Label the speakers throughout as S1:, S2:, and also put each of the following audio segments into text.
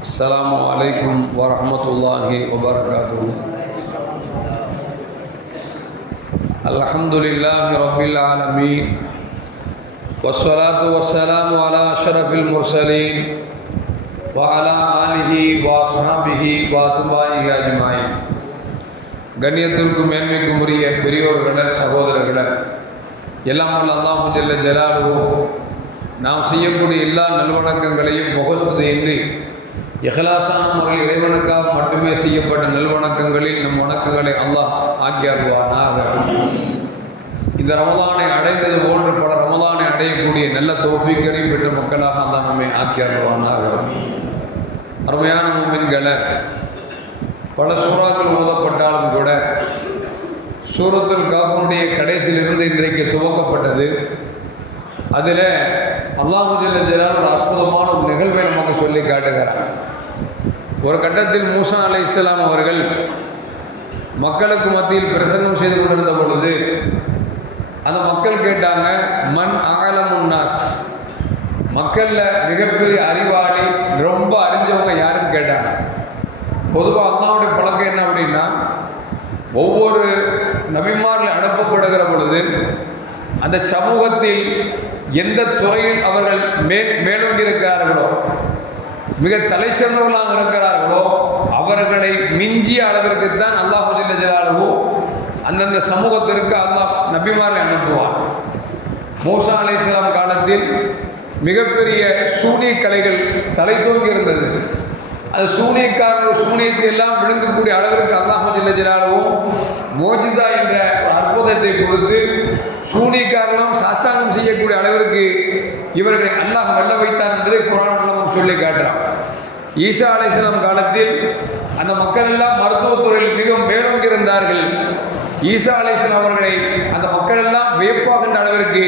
S1: السلام عليكم ورحمة الله وبركاته الحمد لله رب العالمين والصلاة والسلام على أشرف المرسلين وعلى آله وأصحابه وأتباعه أجمعين கண்ணியத்திற்கும் மேன்மைக்கும் உரிய பெரியோர்களே சகோதரர்களே எல்லாம் வல்ல அல்லாஹு ஜல்ல ஜலாலுவோ நாம் செய்யக்கூடிய எல்லா நல்வணக்கங்களையும் முகஸ்துதையின்றி இஹலாசான முறையில் இறைவனுக்காக மட்டுமே செய்யப்பட்ட நல்வணக்கங்களில் நம் வணக்கங்களை அல்லாஹ் ஆக்கியாருவானாக இந்த ரமதானை அடைந்தது போன்று பல ரமதானை அடையக்கூடிய நல்ல தோஃபிக்கரையும் பெற்ற மக்களாக அந்த நம்மை ஆக்கியாருவானாக அருமையான மூமின்களை பல சூறாக்கள் ஓதப்பட்டாலும் கூட சூரத்தில் காப்பனுடைய கடைசியிலிருந்து இன்றைக்கு துவக்கப்பட்டது. அதில் அல்லாஹு ஜலால் ஒரு அற்புதமான ஒரு நிகழ்வை நமக்கு சொல்லி காட்டுகிறார். ஒரு கட்டத்தில் மூசா அலை இஸ்லாம் அவர்கள் மக்களுக்கு மத்தியில் பிரசங்கம் செய்து கொண்டிருந்த பொழுது அந்த மக்கள் கேட்டாங்க மண் அகலமுன்னாஸ் மக்களில் மிகப்பெரிய அறிவாளி ரொம்ப அறிஞ்சவங்க யாருன்னு கேட்டாங்க. பொதுவாக அல்லாவுடைய பழக்கம் என்ன அப்படின்னா ஒவ்வொரு நபிமார்கள் அனுப்பப்படுகிற பொழுது அந்த சமூகத்தில் எந்த துறையில் அவர்கள் மேல் மேலோங்கியிருக்கிறார்களோ மிக தலை சிறந்தவர்களாக இருக்கிறார்களோ அவர்களை மிஞ்சிய அளவிற்கு தான் அல்லாஹ் ஜலாலவோ அந்தந்த சமூகத்திற்கு அல்லாஹ் நபிமாரை அனுப்புவார் மோசா அலை காலத்தில் மிகப்பெரிய சூனிய கலைகள் தலை தூங்கி இருந்தது அது சூனியக்காரர்கள் சூனியத்தை எல்லாம் விழுங்கக்கூடிய அளவிற்கு அல்லாஹ் ஜில்ல மோஜிசா என்ற ஒரு கொடுத்து சூனியக்காரர்களும் சாஸ்தாங்கம் செய்யக்கூடிய அளவிற்கு இவர்களை அல்லாஹ் வல்ல வைத்தான் என்பதை குரான் மூலம் சொல்லி காட்டுறான். ஈசா அலைசலம் காலத்தில் அந்த மக்கள் எல்லாம் மருத்துவத்துறையில் மிகவும் மேலோங்கி இருந்தார்கள் ஈசா அலைசலாம் அவர்களை அந்த மக்கள் எல்லாம் வியப்பாகின்ற அளவிற்கு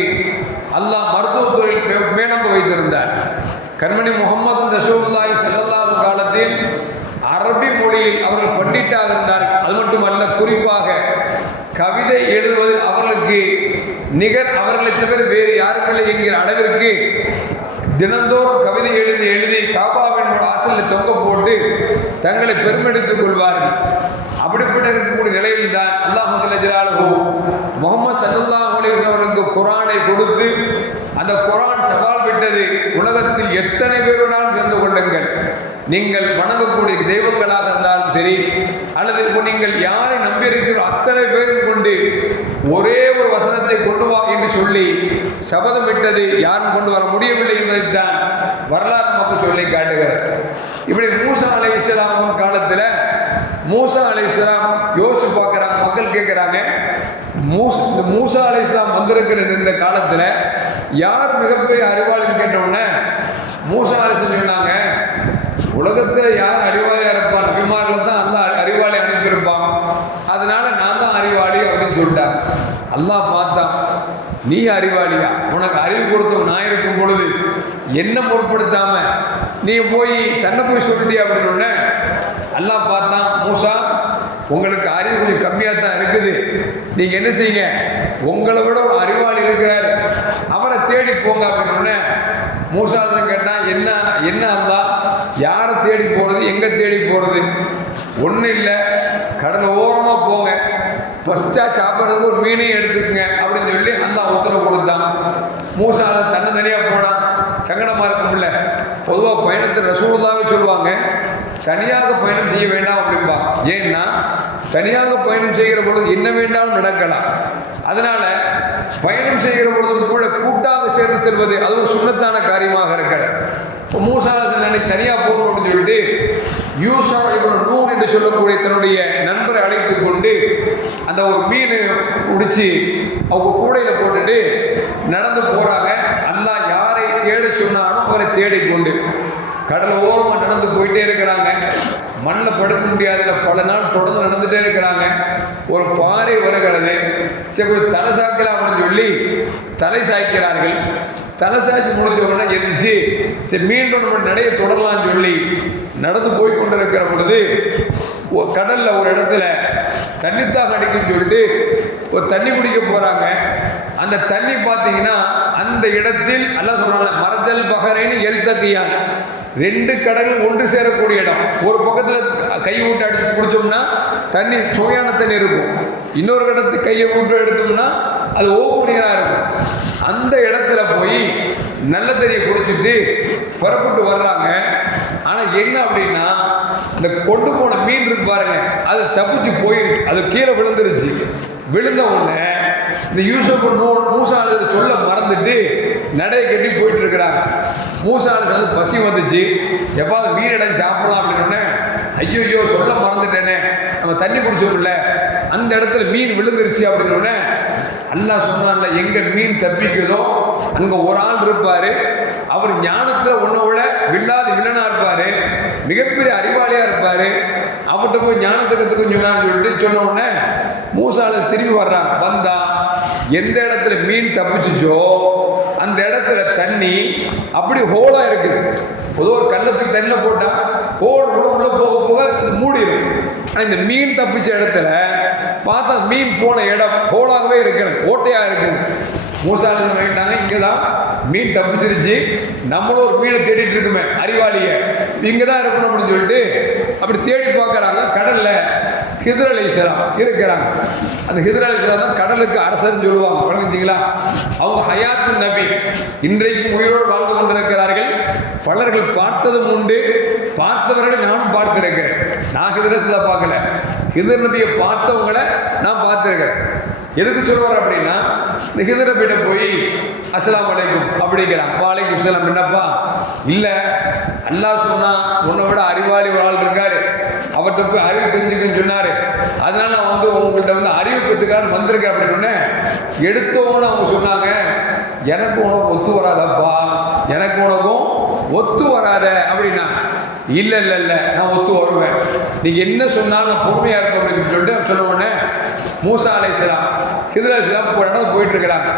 S1: அல்லாஹ் மருத்துவத்துறையில் மேலோங்க வைத்திருந்தார். கண்மணி முகமது ரசூல்லாய் சல்லல்லாஹு காலத்தில் அரபி மொழியில் அவர்கள் பண்டிட்டாக இருந்தார்கள். அது மட்டுமல்ல குறிப்பாக கவிதை எழுதுவது அவர்களுக்கு நிகர் அவர்களை தவிர வேறு யாருமில்லை என்கிற அளவிற்கு தினந்தோறும் கவிதை எழுதி எழுதி காபாவின் வாசலில் தொங்க போட்டு தங்களை பெருமெடுத்துக் கொள்வார்கள். அப்படிப்பட்ட இருக்கக்கூடிய நிலையில் தான் அல்லாஹ் ஜலாலுஹு முகமது சல்லாஹ் அவர்களுக்கு குரானை கொடுத்து அந்த குரான் சவால் விட்டது உலகத்தில் எத்தனை பேருடன் சேர்ந்து கொள்ளுங்கள். நீங்கள் வணங்கக்கூடிய தெய்வங்களாக இருந்தாலும் சரி அல்லது நீங்கள் யாரை நம்பியிருக்கிறோ அத்தனை பேரும் கொண்டு ஒரே ஒரு வசனத்தை கொண்டு வா என்று சொல்லி சபதம் விட்டது யாரும் கொண்டு வர முடியவில்லை என்பதைத்தான் வரலாறு மக்கள் சொல்லி காட்டுகிறது. இப்படி மூசா அலை இஸ்லாம் காலத்தில் மூசா அலை இஸ்லாம் யோசிச்சு பார்க்குறாங்க மக்கள் கேட்குறாங்க மூஸ் இந்த மூசா அலை இஸ்லாம் வந்திருக்கிற இந்த காலத்தில் யார் மிகப்பெரிய அறிவாளின்னு கேட்டவுடனே மூசா அலை சொன்னாங்க உலகத்தில் யார் அறிவாளியாக இருப்பான்? நபிமாரில் தான் அந்த அறிவாளி அனுப்பியிருப்பான் அதனால நான் தான் அறிவாளி அப்படின்னு சொல்லிட்டான் அல்லாஹ் பார்த்தான் நீ அறிவாளியா? உனக்கு அறிவு கொடுத்தவன் நான் இருக்கும் பொழுது என்ன பொருட்படுத்தாம நீ போய் தன்னை போய் சொல்லிட்டியா அப்படின்னு நல்லா பார்த்தான் மூசா உங்களுக்கு அறிவு கொஞ்சம் கம்மியாக தான் இருக்குது. நீங்கள் என்ன செய்யுங்க? உங்களை விட ஒரு அறிவாளி இருக்கிறார். அவரை தேடி போங்க அப்படின்னு மூசாதன் கேட்டால் என்ன என்ன அல்லா யாரை தேடி போகிறது எங்கே தேடி போகிறது ஒன்றும் இல்லை. கடல் ஓரமாக போங்க. ஃபஸ்ட்டாக சாப்பிட்றதுக்கு ஒரு மீனையும் எடுத்துக்கங்க அப்படின்னு சொல்லி அந்த உத்தரவு கொடுத்தான். மூசாவில் தன்னை தனியாக போனான். சங்கடமாக இருக்கும்ல. பொதுவாக பயணத்தை ரசூலாவே சொல்லுவாங்க. தனியாக பயணம் செய்ய வேண்டாம் அப்படின்பா ஏன்னா தனியாக பயணம் செய்கிற பொழுது என்ன வேண்டாலும் நடக்கலாம். அதனால் பயணம் செய்கிற பொழுதும் கூட கூட்டாக சேர்ந்து செல்வது அது ஒரு சுண்ணத்தான காரியமாக இருக்கிறது இப்போ மூசாலசனை தனியாக போகணும் அப்படின்னு சொல்லிட்டு யூசா இவரோட நூறு என்று சொல்லக்கூடிய தன்னுடைய நண்பரை அழைத்து கொண்டு அந்த ஒரு மீன் பிடிச்சி அவங்க கூடையில் போட்டுட்டு நடந்து போகிறாங்க தேட சொன்னாலும் அவரை தேடிக்கொண்டு கடல் ஓரமாக நடந்து போயிட்டே இருக்கிறாங்க. மண்ணில் படுக்க முடியாதுல பல நாள் தொடர்ந்து நடந்துகிட்டே இருக்கிறாங்க. ஒரு பாறை வருகிறது. சரி கொஞ்சம் தலை சாய்க்கலாம் அப்படின்னு சொல்லி தலை சாய்க்கிறார்கள். தலை சாய்ச்சி முடிச்ச உடனே எந்திரிச்சு சரி மீண்டும் நம்ம நடைய தொடரலாம்னு சொல்லி நடந்து போய் கொண்டிருக்கிற பொழுது கடலில் ஒரு இடத்துல தண்ணித்தாக அடிக்குன்னு சொல்லிட்டு ஒரு தண்ணி குடிக்க போகிறாங்க அந்த தண்ணி பார்த்தீங்கன்னா அந்த இடத்தில் அல்லாஹ் சொல்கிறாங்க மரஜல் பகரைன்னு எழுத்தக்கையான் ரெண்டு கடல்கள் ஒன்று சேரக்கூடிய இடம். ஒரு பக்கத்தில் கை விட்டு அடித்து குடித்தோம்னா தண்ணி சுவையான தண்ணி இருக்கும். இன்னொரு இடத்துக்கு கையை விட்டு எடுத்தோம்னா அது ஓப்பனியராக இருக்கும். அந்த இடத்துல போய் நல்ல தண்ணியை குடிச்சிட்டு புறப்பட்டு வர்றாங்க. ஆனால் என்ன அப்படின்னா இந்த கொண்டு போன மீன் இருக்கு பாருங்க அது தப்பிச்சு போயிடுச்சு. அது கீழே விழுந்துருச்சு. விழுந்த உடனே இந்த யூசப் நூ மூசானது சொல்ல மறந்துட்டு நடைய கட்டி போயிட்டு இருக்கிறாங்க மூசானது வந்து பசி வந்துச்சு. எப்பாவது மீன் இடம் சாப்பிடலாம் அப்படின்னு ஐயோ ஐயோ சொல்ல மறந்துட்டேனே. நம்ம தண்ணி குடிச்சோம்ல அந்த இடத்துல மீன் விழுந்துருச்சு அப்படின்னு அல்லா சொன்னான்ல எங்க மீன் தப்பிக்குதோ அங்க ஒரு ஆள் இருப்பாரு. அவர் ஞானத்துல உணவுல விட வில்லாது வில்லனா இருப்பாரு. மிகப்பெரிய அறிவாளியா இருப்பாரு. அவர்கிட்ட போய் ஞானத்துக்கு கொஞ்சம் சொல்லிட்டு சொன்ன உடனே மூசால திரும்பி வர்றான் வந்தா எந்த இடத்துல மீன் தப்பிச்சுச்சோ அந்த இடத்துல தண்ணி அப்படி ஹோலாக இருக்குது பொதுவாக ஒரு கண்ணத்துக்கு தண்ணியில் போட்டால் ஹோல் உள்ள உள்ள போக போக மூடிடும் ஆனால் இந்த மீன் தப்பிச்ச இடத்துல பார்த்தா மீன் போன இடம் ஹோலாகவே இருக்கிறது ஓட்டையாக இருக்குது. மூசானது வாங்கிட்டாங்க இங்கே தான் மீன் தப்பிச்சிருச்சு. நம்மளும் ஒரு மீனை தேடிட்டு இருக்குமே அறிவாளிய. இங்கே தான் இருக்கணும் அப்படின்னு சொல்லிட்டு அப்படி தேடி பார்க்குறாங்க. கடலில் ஹிதர் இருக்கிறாங்க. அந்த ஹிதர் தான் கடலுக்கு அரசர்னு சொல்லுவாங்க. வழங்குச்சிங்களா அவங்க ஹயாத்து நபி. இன்றைக்கும் உயிரோடு வாழ்ந்து கொண்டிருக்கிறார்கள். பலர்கள் பார்த்ததும் உண்டு. பார்த்தவர்களை நானும் பார்த்திருக்கிறேன். நான் ஹிதரசில் பார்க்கல. ஹிதர் நபியை பார்த்தவங்களை நான் பார்த்துருக்கேன் எதுக்கு சொல்லுவார் அப்படின்னா இந்த ஹிதர் போய் அஸ்லாம் வலைக்கும் அப்படிங்கிறான். வாலைக்கும் சலாம் என்னப்பா? இல்லை அல்லாஹ் சொன்னா உன்னை விட அறிவாளி ஒரு ஆள் இருக்காரு. அவர்கிட்ட போய் அறிவு தெரிஞ்சுக்கன்னு சொன்னார். அதனால நான் வந்து உங்கள்கிட்ட வந்து அறிவு பெற்றுக்கான்னு வந்திருக்கேன் அப்படின்னு எடுத்தோன்னு அவங்க சொன்னாங்க எனக்கு உனக்கு ஒத்து வராதப்பா. எனக்கு உனக்கும் ஒத்து வராத அப்படின்னா இல்லை இல்லை இல்லை. நான் ஒத்து வருவேன். நீ என்ன சொன்னாலும் நான் பொறுமையாக இருப்பேன் அப்படின்னு சொல்லிட்டு சொன்ன உடனே மூசா அலைசலாம் ஹிதர் அலைசலாம் ஒரு இடம் போயிட்டு இருக்கிறாங்க.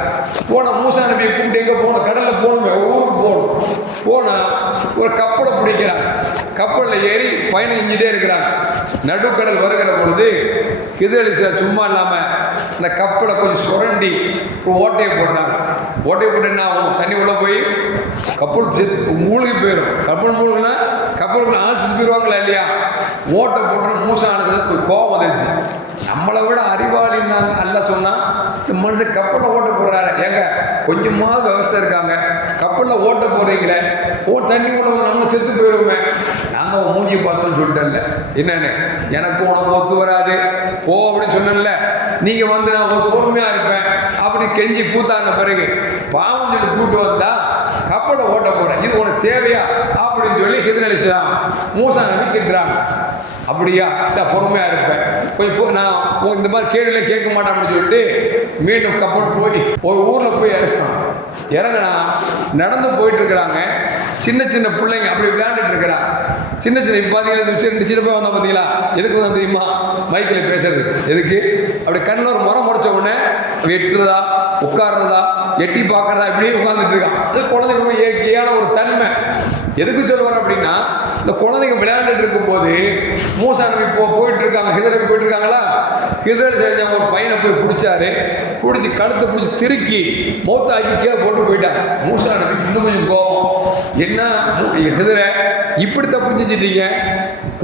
S1: போன மூசா நபியை கூப்பிட்டு எங்கே போகணும்? கடலில் போகணும் ஊருக்கு போகணும். போனால் ஒரு கப்பலை பிடிக்கிறாங்க. கப்பலில் ஏறி பயணம் செஞ்சுட்டே இருக்கிறாங்க. நடுக்கடல் வருகிற பொழுது ஹிதர் அலைசலாம் சும்மா இல்லாமல் அந்த கப்பலை கொஞ்சம் சுரண்டி ஒரு ஓட்டையை போடுறாங்க. ஓட்டையை போட்டு என்ன ஆகும்? தண்ணி உள்ளே போய் கப்பல் மூழ்கி போயிடும். கப்பல் மூழ்கினா அப்புறம் ஆள் செத்து இல்லையா? ஓட்டை போட்டு மூசா ஆனதுக்கு கோவம் வந்துருச்சு. நம்மளை விட அறிவாளின்னு அல்ல சொன்னால் இந்த மனுஷன் கப்பலில் ஓட்ட போடுறாரு ஏங்க கொஞ்சமாவது விவசாயம் இருக்காங்க. கப்பலில் ஓட்ட போடுறீங்களே ஓ தண்ணி உள்ள நம்ம செத்து போயிடுவோமே நாங்கள் அவன் மூஞ்சி பார்த்தோம்னு சொல்லிட்டேன்ல. என்னென்னு? எனக்கு உனக்கு ஒத்து வராது. போ அப்படின்னு சொன்னேன்ல. நீங்கள் வந்து நான் ஒரு பொறுமையாக இருப்பேன். அப்படி கெஞ்சி கூத்தாங்க பிறகு பாவம் சொல்லி கூட்டு வந்தா கப்பலை ஓட்ட போறேன். இது உனக்கு தேவையா? அப்படின்னு சொல்லி ஹிதர் அலிஸ்லாம் மூசா நபி திட்டுறாங்க அப்படியா? நான் பொறுமையா இருப்பேன். போய் போ நான் இந்த மாதிரி கேள்வியில கேட்க மாட்டேன் அப்படின்னு சொல்லிட்டு மீண்டும் கப்பல் போய் ஒரு ஊர்ல போய் இறங்குறான். இறங்கினா நடந்து போயிட்டு இருக்கிறாங்க. சின்ன சின்ன பிள்ளைங்க அப்படி விளையாண்டுட்டு இருக்கிறான். சின்ன சின்ன இப்போ பார்த்தீங்கன்னா இந்த ரெண்டு சின்ன போய் வந்தா பார்த்தீங்களா எதுக்கு வந்தா தெரியுமா? மைக்கில் பேசுறது. எதுக்கு? அப்படி கண்ணில் ஒரு முறை முறைச்ச உடனே வெட்டுறதா உட்கார்றதா எட்டி பார்க்கறதா இப்படியே உட்காந்துட்டு இருக்கான் அது குழந்தைங்க ரொம்ப இயற்கையான ஒரு தன்மை. எதுக்கு சொல்லுவார் அப்படின்னா இந்த குழந்தைங்க விளையாண்டுட்டு இருக்கும்போது மூசா நபி போ போயிட்டு இருக்காங்க ஹிதரபி போயிட்டு இருக்காங்களா? ஹிதர் செஞ்சவங்க ஒரு பையனை போய் பிடிச்சாரு. பிடிச்சி கழுத்தை பிடிச்சி திருக்கி மௌத்தாக்கி கீழே போட்டு போயிட்டாங்க மூசா நபி இன்னும் கொஞ்சம் கோபம். என்ன? ஹிதர இப்படி தப்பு செஞ்சிட்டீங்க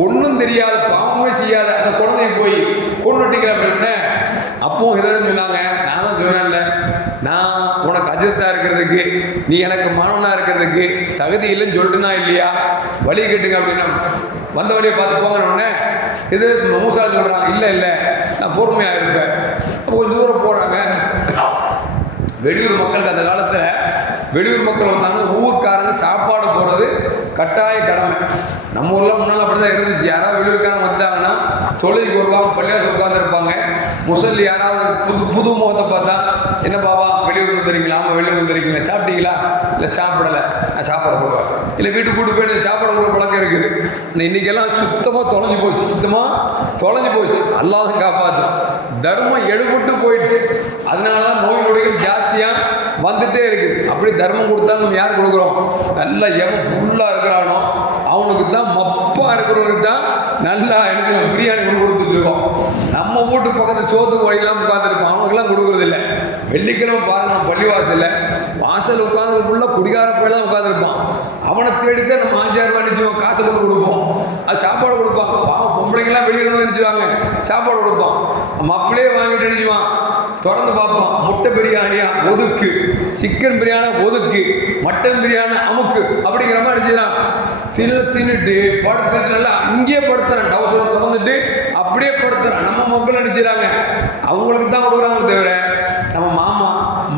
S1: ஒன்றும் தெரியாத பாவமே செய்யாத அந்த குழந்தைய போய் கொண்டுட்டீங்க அப்படின்னு. அப்பவும் ஹிதரன் சொன்னாங்க. நான் தான் சொன்னேன்ல. நான் உனக்கு அஜித்தா இருக்கிறதுக்கு நீ எனக்கு மாணவனா இருக்கிறதுக்கு தகுதி இல்லைன்னு சொல்லிட்டுனா இல்லையா? வழி கேட்டுங்க அப்படின்னா வந்த வழியை பார்த்து போங்கன்னு இது மூசா சொல்கிறான் இல்லை இல்லை நான் பொறுமையாக இருப்பேன். கொஞ்சம் தூரம் போகிறாங்க வெளியூர் மக்களுக்கு அந்த காலத்தில் வெளியூர் மக்கள் வந்தாங்க ஊருக்காரங்க சாப்பாடு போகிறது கட்டாய கடமை. நம்ம ஊரில் முன்னால் அப்படி தான் இருந்துச்சு. யாராவது வெளியூருக்காரங்க வந்தாங்கன்னா தொழிலுக்கு வருவாங்க பள்ளியாசம் உட்காந்துருப்பாங்க முசல்லி யாராவது புது புது முகத்தை பார்த்தா என்ன பாவா வெளியூர் வந்துருக்கீங்களா? ஆமாம் வெளியூர் வந்துருக்கீங்களா? சாப்பிட்டீங்களா? இல்லை சாப்பிடலை. நான் சாப்பாடு போடுவேன். இல்லை வீட்டுக்கு கூட்டு போய் சாப்பாடு போடுற பழக்கம் இருக்குது. ஆனால் இன்னைக்கெல்லாம் சுத்தமாக தொலைஞ்சு போச்சு சுத்தமாக தொலைஞ்சு போச்சு அல்லாத காப்பாற்றும் தர்மம் எடுபட்டு போயிடுச்சு. அதனால தான் நோய் நொடிகள் ஜாஸ்தியாக வந்துட்டே இருக்குது. அப்படி தர்மம் கொடுத்தாலும் நம்ம யார் கொடுக்குறோம்? நல்ல எவன் ஃபுல்லாக இருக்கிறானோ அவனுக்கு தான் மப்பாக இருக்கிறவனுக்கு தான் நல்லா எனக்கு பிரியாணி கொண்டு கொடுத்துட்டு இருக்கோம். நம்ம வீட்டு பக்கத்து சோத்து வழியெல்லாம் உட்காந்துருப்போம் அவனுக்கெல்லாம் கொடுக்குறது இல்லை வெள்ளிக்கிழமை பாருங்க நம்ம பள்ளிவாசல்ல வாசல் உட்காந்துருக்குள்ள குடிகார போயெல்லாம் உட்காந்துருப்பான் அவனை தேடித்தான் நம்ம ஆஞ்சாயிரம் ரூபாய் நினைச்சுவோம் காசு கொண்டு கொடுப்போம். அது சாப்பாடு கொடுப்பான். பாவம் பொம்பளைங்கெல்லாம் வெளியிடணும்னு நினைச்சுவாங்க சாப்பாடு கொடுப்பான். மப்பிளே வாங்கிட்டு நினைச்சுவான் திறந்து பார்ப்போம். முட்டை பிரியாணியா ஒதுக்கு. சிக்கன் பிரியாணி ஒதுக்கு. மட்டன் பிரியாணி அமுக்கு. அப்படிங்கிற மாதிரி செய்யலாம் தின்னு தின்னுட்டு படுத்துட்டு நல்லா அங்கேயே படுத்துறான். டவுசரை திறந்துட்டு அப்படியே படுத்துறான். நம்ம மக்கள் நினைச்சுறாங்க அவங்களுக்கு தான் கொடுக்குறாங்க தவிர நம்ம மாமா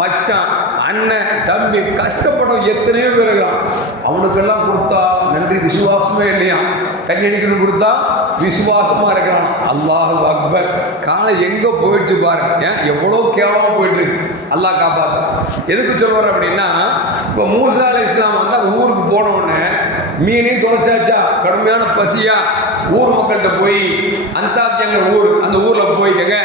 S1: மச்சான் அண்ணன் தம்பி கஷ்டப்படும் எத்தனையோ பேர் இருக்கான் அவனுக்கெல்லாம் கொடுத்தா நன்றி விசுவாசமே இல்லையா? தண்ணி அடிக்கணும் கொடுத்தா விசுவாசமாக இருக்கிறான். அல்லாஹ் அக்பர். காலை எங்கே போயிடுச்சு பாருங்க ஏன்? எவ்வளோ கேவலமாக போயிட்டு இருக்கு அல்லாஹ் காப்பாத்து. எதுக்கு சொல்றாரு அப்படின்னா இப்போ மூசா அலி இஸ்லாம் வந்து அந்த ஊருக்கு போனோடனே மீனையும் தொலைச்சாச்சா? கடுமையான பசியா. ஊர் மக்கள்கிட்ட போய் அந்தாக்கியங்கிற ஊர் அந்த ஊரில் போய்க்கங்க.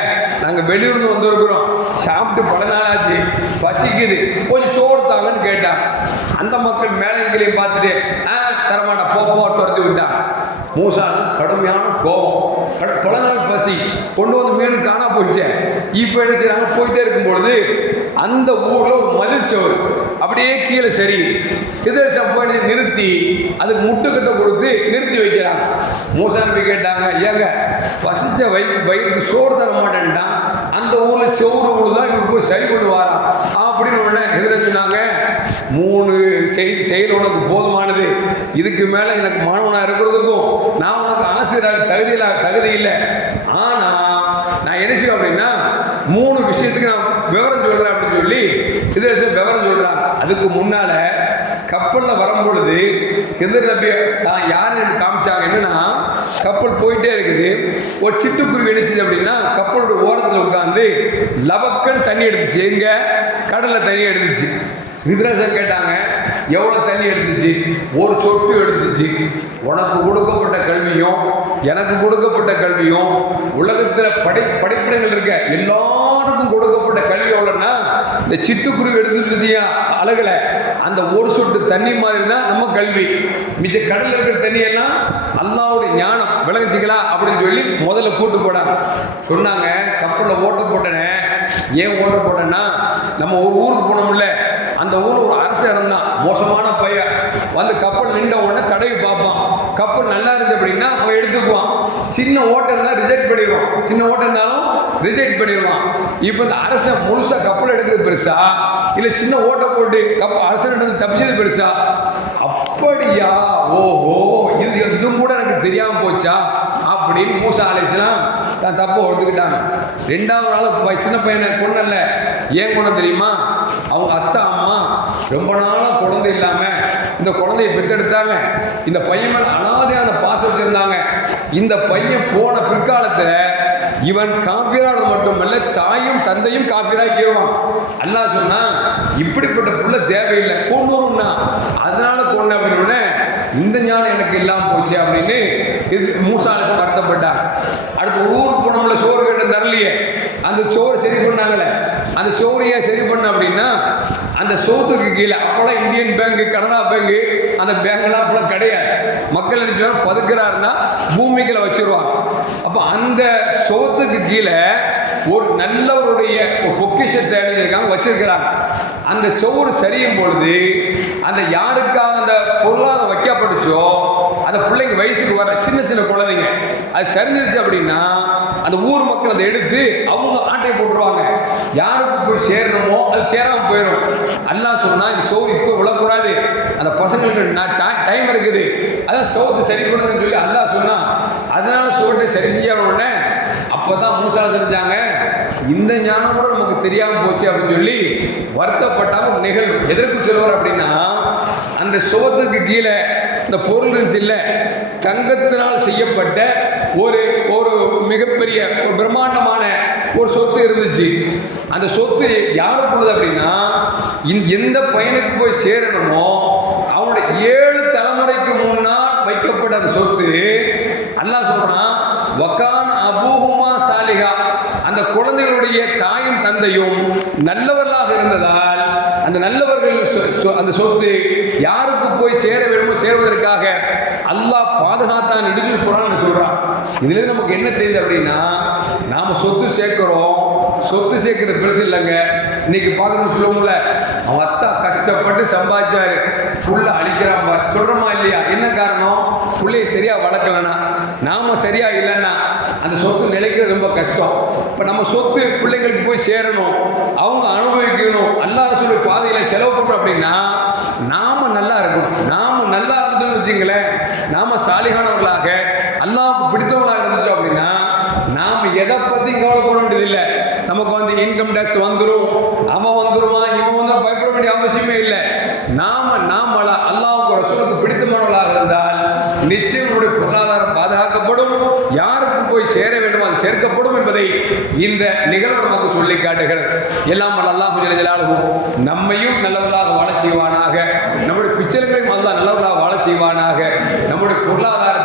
S1: நாங்கள் வெளியூர்ந்து வந்திருக்கிறோம். சாப்பிட்டு பல நாள் ஆச்சு பசிக்குது. கொஞ்சம் சோறு தாங்கன்னு கேட்டான். அந்த மக்கள் மேலங்களையும் பார்த்துட்டு ஆ தரமாட்டா. போ துரத்தி விட்டான். மூசானு கடுமையான கோபம். கட- பல நாள் பசி. கொண்டு வந்து மீன் காணா போச்சு இப்போ என்ன செய்றாங்க? போயிட்டே இருக்கும் பொழுது அந்த ஊரில் ஒரு மதில் சோறு அப்படியே கீழே சரி. எதிர் சப்பாடி நிறுத்தி அதுக்கு முட்டுக்கட்டை கொடுத்து நிறுத்தி வைக்கிறாங்க. மூசா கேட்டாங்க ஏங்க வசித்த வை வயிறுக்கு சோறு தர மாட்டேன்ட்டான். அந்த ஊரில் சோறு தான் இவங்க போய் சரி பண்ணுவாராம் அப்படின்னு உடனே எதிர சொன்னாங்க மூணு செய் செயல் உனக்கு போதுமானது. இதுக்கு மேலே எனக்கு மாணவனாக இருக்கிறதுக்கும் நான் உனக்கு ஆசிரியராக தகுதியில தகுதி இல்லை. ஆனால் நான் என்ன செய்வேன் அப்படின்னா மூணு விஷயத்துக்கு நான் விவரம் சொல்கிறேன் அப்படின்னு சொல்லி இதில் விவரம் சொல்கிறான் அதுக்கு முன்னால் கப்பலில் வரும்பொழுது ஹிதர் நபி தான் யாருன்னு காமிச்சாங்க என்னன்னா கப்பல் போயிட்டே இருக்குது. ஒரு சிட்டுக்குருவி நினைச்சது அப்படின்னா கப்பலோட ஓரத்தில் உட்காந்து லவக்கன் தண்ணி எடுத்துச்சு. எங்கே? கடலில் தண்ணி எடுத்துச்சு. விதிராசன் கேட்டாங்க எவ்வளோ தண்ணி எடுத்துச்சு? ஒரு சொட்டு எடுத்துச்சு. உனக்கு கொடுக்கப்பட்ட கல்வியும் எனக்கு கொடுக்கப்பட்ட கல்வியும் உலகத்தில் படை படைப்பிடங்கள் இருக்க எல்லாருக்கும் கொடுக்கப்பட்ட கல்வி எவ்வளோன்னா இந்த சிட்டுக்குருவி எடுத்துருந்தியா அழகில். அந்த ஒரு சொட்டு தண்ணி மாதிரி தான் நம்ம கல்வி. மிச்ச கடலில் இருக்கிற தண்ணி எல்லாம் அல்லாவுடைய ஞானம். விளங்குச்சிங்களா? அப்படின்னு சொல்லி முதல்ல கூட்டு போடாங்க சொன்னாங்க கப்பலில் ஓட்ட போட்டேனே ஏன் ஓட்ட போட்டேன்னா நம்ம ஒரு ஊருக்கு போனோம்ல அந்த ஊர்ல ஒரு அரசு இடம் தான் மோசமான பையன் வந்து கப்பல் நின்ற உடனே தடவி பார்ப்பான். கப்பல் நல்லா இருந்து அப்படின்னா அவன் எடுத்துக்குவான். சின்ன ஓட்டம் இருந்தால் ரிஜெக்ட் பண்ணிடுவான். சின்ன ஓட்டம் இருந்தாலும் ரிஜெக்ட் பண்ணிடுவான். இப்போ இந்த அரசன் முழுசாக கப்பல் எடுக்கிறது பெருசா? இல்லை சின்ன ஓட்டை போட்டு கப்பல் அரசன் தப்பிச்சது பெருசா? அப்படியா? ஓஹோ இது இதுவும் கூட எனக்கு தெரியாம போச்சா? அப்படின்னு மூசா அலைசலாம் தான் தப்பை ஒத்துக்கிட்டாங்க. ரெண்டாவது நாள் சின்ன பையனை கொண்டல ஏன் கொண்ட தெரியுமா? அவங்க அத்தா ரொம்ப நாளாக குழந்தை இல்லாம இந்த குழந்தையை பெற்றெடுத்தாங்க. இந்த பையன் மேல அனாதையான பாசம் வச்சிருந்தாங்க. இந்த பையன் போன பிற்காலத்துல இவன் காபிரானது மட்டுமல்ல தாயும் தந்தையும் காபிராக்கிடுவான் அல்லா சொன்னா இப்படிப்பட்ட புள்ள தேவையில்லை. கொண்டு வரும்னா. அதனால கொண்டு அப்படின்னு இந்த ஞானம் எனக்கு இல்லாமல் போச்சு அப்படின்னு இது மூசாலசம் வருத்தப்பட்டார் அடுத்து ஒரு ஊருக்கு போனோம்ல சோறு கேட்டு தரலையே அந்த சோறு சரி பண்ணாங்களே. அந்த சோறு ஏன் சரி பண்ண அப்படின்னா அந்த சோத்துக்கு கீழே அப்போலாம் இந்தியன் பேங்க் கனடா பேங்க் அந்த பேங்க்லாம் அப்போலாம் கிடையாது. மக்கள் நினைச்சு பதுக்கிறாருன்னா பூமிக்குள்ள வச்சிருவாங்க. அப்போ அந்த சோத்துக்கு கீழே ஒரு நல்லவருடைய ஒரு பொக்கிஷத்தை அணிஞ்சிருக்காங்க வச்சிருக்கிறாங்க. அந்த சோறு சரியும் பொழுது அந்த யாருக்காக அந்த பொருளாதார வைக்க வயசுக்கு வர சின்ன சின்ன குழந்தைங்க அது சரிஞ்சிருச்சு அப்படின்னா அந்த ஊர் மக்கள் அதை எடுத்து அவங்க ஆட்டை போட்டுருவாங்க. யாருக்கு போய் சேரணுமோ அது சேராமல் போயிடும் அல்லாஹ் சொன்னால் இந்த சோறு இப்போ விழக்கூடாது. அந்த பசங்களுக்கு டைம் இருக்குது. அதான் சோத்து சரி பண்ணுங்கன்னு சொல்லி அல்லாஹ் சொன்னா அதனால சோட்டை சரி செஞ்ச உடனே அப்போ தான் மூசா செஞ்சாங்க இந்த ஞானம் கூட நமக்கு தெரியாமல் போச்சு அப்படின்னு சொல்லி வருத்தப்பட்டாலும் நிகழ்வு. எதற்கு சொல்லுவார் அப்படின்னா அந்த சோத்துக்கு கீழே இந்த பொருள் இருந்துச்சு இல்லை தங்கத்தினால் செய்யப்பட்ட ஒரு ஒரு மிகப்பெரிய ஒரு பிரம்மாண்டமான ஒரு சொத்து இருந்துச்சு. அந்த சொத்து யாருக்குள்ளது அப்படின்னா எந்த பையனுக்கு போய் சேரணுமோ அவனுடைய ஏழு தலைமுறைக்கு முன்னால் வைக்கப்பட்ட அந்த சொத்து அல்லா சொல்றான் வக்கான் அபூகுமா சாலிகா அந்த குழந்தைகளுடைய தாயும் தந்தையும் நல்லவர்களாக இருந்ததால் அந்த நல்லவர்கள் சொ- அந்த சொத்து யாருக்கு போய் சேர வேண்டுமோ சேர்வதற்காக அல்லாஹ் பாதுகாத்தான் நடிச்சு குரான் சொல்றான். இதுல நமக்கு என்ன தெரியுது அப்படின்னா நாம சொத்து சேர்க்கிறோம். சொத்து சேர்க்கிறது பெருசு இல்லைங்க. இன்னைக்கு பார்க்கணும்னு சொல்லுவோம்ல அவன் அத்தா கஷ்டப்பட்டு சம்பாதிச்சாரு. புள்ள அழிக்கிறான் பார். சொல்றோமா இல்லையா? என்ன காரணம்? புள்ளைய சரியா வளர்க்கலனா? நாம சரியா இல்லைன்னா அந்த சொத்து நிலைக்கிறது ரொம்ப கஷ்டம். இப்போ நம்ம சொத்து பிள்ளைங்களுக்கு போய் சேரணும் அவங்க அனுபவிக்கணும் அல்லாஹ் சொல்லி பாதையில் செலவு பண்ணணும் அப்படின்னா நாம் நல்லா இருக்கணும். நாம் நல்லா இருந்தோம்னு வச்சுங்களேன் நாம் சாலிகானவர்களாக அல்லாவுக்கு பிடித்தவங்களாக இருந்துச்சோம் அப்படின்னா நாம் எதை பற்றி கவலைப்பட வேண்டியதில்லை நமக்கு வந்து இன்கம் டேக்ஸ் வந்துடும் அவன் வந்துருமா இவன் வந்து பயப்பட வேண்டிய அவசியமே இல்லை. நாம நாமளா அல்லாஹ்வுக்கு ரசூலுக்கு பிடித்தமானவர்களாக இருந்தால் நிச்சயம் நம்முடைய பொருளாதாரம் பாதுகாக்கப்படும். போய் சேர வேண்டும் அது சேர்க்கப்படும் என்பதை இந்த நிகழ்வு நமக்கு சொல்லி காட்டுகிறது. எல்லாம் வல்ல அல்லாஹ் நம்மையும் நல்லவர்களாக வாழ செய்வானாக. நம்முடைய பிச்சைகளையும் வந்தால் நல்லவர்களாக வாழ செய்வானாக. நம்முடைய பொருளாதார